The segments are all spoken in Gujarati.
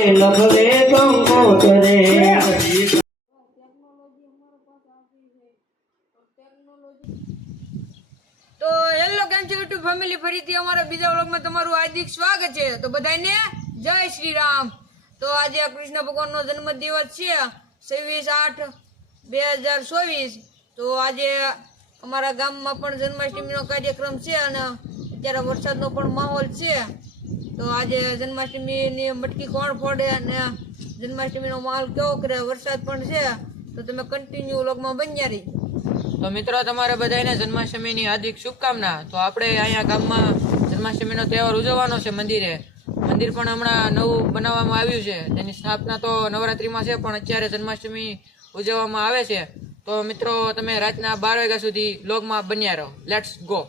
में लखवे कंकोतरे। तो હેલો કેમ છે યુટ્યુબ ફેમિલી, ફરીથી અમારા બીજા વ્લોગમાં તમારું હાર્દિક સ્વાગત છે। તો બધાને જય શ્રી રામ। તો આજે કૃષ્ણ ભગવાનનો જન્મદિવસ છે 26/8/2024। તો આજે અમારા ગામમાં પણ જન્માષ્ટમીનો કાર્યક્રમ છે અને અત્યારે વરસાદનો પણ માહોલ છે। તો આજે જન્માષ્ટમીની મટકી કોણ ફોડે અને જન્માષ્ટમીનો માહોલ કેવો કરે, વરસાદ પણ છે, તો તમે કન્ટિન્યુ વ્લોગમાં બન્યા રહી। તો મિત્રો તમારે બધાને જન્માષ્ટમીની હાર્દિક શુભકામના। તો આપણે અહીંયા ગામમાં જન્માષ્ટમીનો તહેવાર ઉજવવાનો છે। મંદિર પણ હમણાં નવું બનાવવામાં આવ્યું છે, તેની સ્થાપના તો નવરાત્રિમાં છે, પણ અત્યારે જન્માષ્ટમી ઉજવવામાં આવે છે। તો મિત્રો તમે રાતના 12 વાગ્યા સુધી વ્લોગમાં બન્યા રહો। Let's go.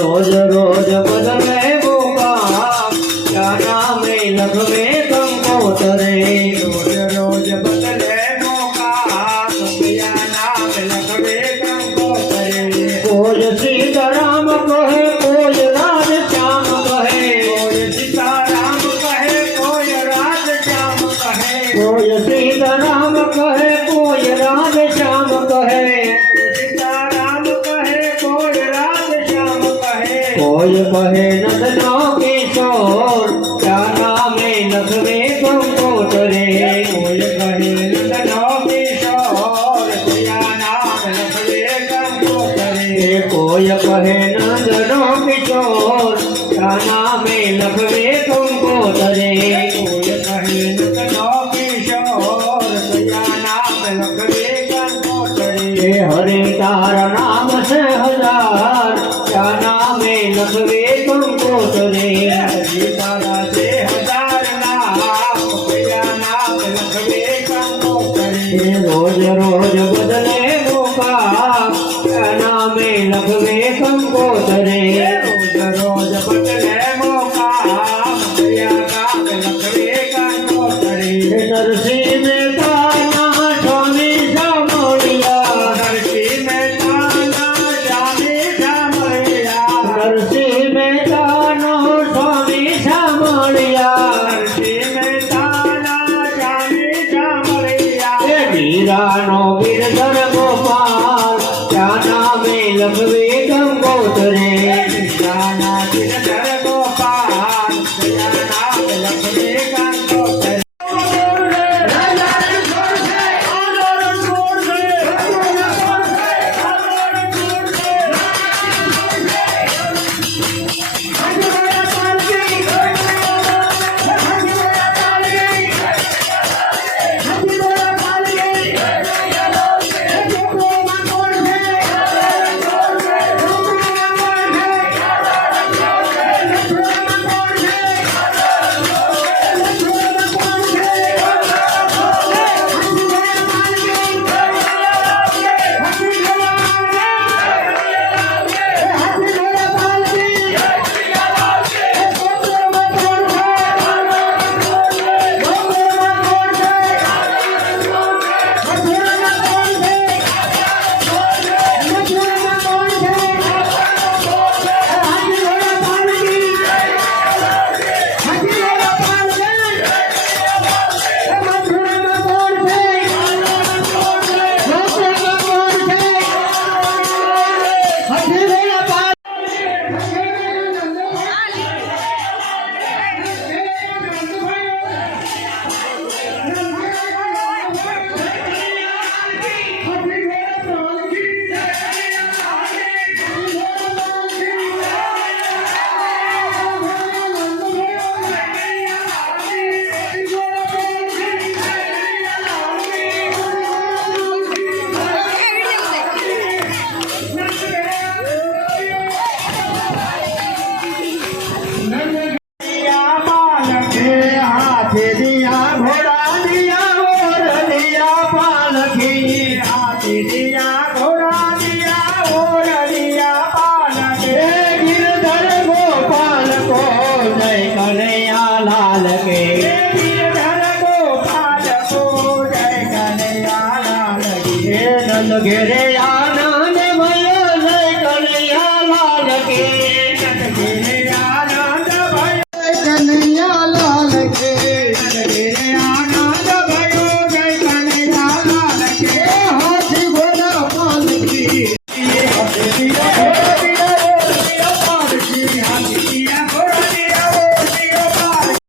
रोज रोज बदले मौका क्या नाम लखवे कंकोतरे। रोज रोज बदले मौका क्या नाम लखवे कंकोतरे। कोई सीताराम कहे कोई राज श्याम कहे, कोई सीताराम कहे कोई राज श्याम कहे, कोई सीताराम कहे कोई राज श्याम कहे, कोई कहे नंदनो किशोर क्या नाम लखवे कंकोतरे। कोई कहे नंदनो किशोर क्या नाम लखवे कंकोतरे। कोई कहे नंदनो किशोर क्या नाम लखवे कंकोतरे। कोई कहे नंदनो किशोर क्या नाम लखवे कंकोतरे। हरे तारा नाम से हजार क्या नाम लखवे कंकोतरे। तारा से हजार नाम क्या नाम लखवे कंकोतरे। रोज रोज बदले मौका क्या नाम लखवे कंकोतरे। रोज रोज बदले मौका क्या नाम लखवे कंकोतरे। नरसिंह मेहता स्वामी सामोलिया, नरसिंह मेहता स्वामी सामोलिया, नरसिंह मेहता स्वामी सामोलिया, नरसिंह मेहता स्वामी सामोलिया। वीरानो वीरधर गोपाल क्या नाम लखवे कंकोतरे। वीराना वीरधर गोपाल क्या नाम लखवे कंकोतरे। હાથી દિયા ઘોડા દિયા ઓર દિયા પાલખી હાથી દિયા ઘોડા દિયા ઓર દિયા પાલખી ગિરધર ગોપાલ કો જય કનૈયા લાલ કે ગિરધર ગોપાલ કો જય કનૈયા લાલ કે નંદ ઘેરે આનંદ ભયો જય કનૈયા લાલ કે નંદ ઘેરે આનંદ ભયો કનૈયા લાલ કે ઘેરે આનંદ ભયો જય કનૈયા લાલ કે હાથી ઘોડા પાલખી હાથી દિયા ઘોડા દિયા ઓર દિયા પાલખી હાથી દિયા ઘોડા દિયા ઓર દિયા પાલખી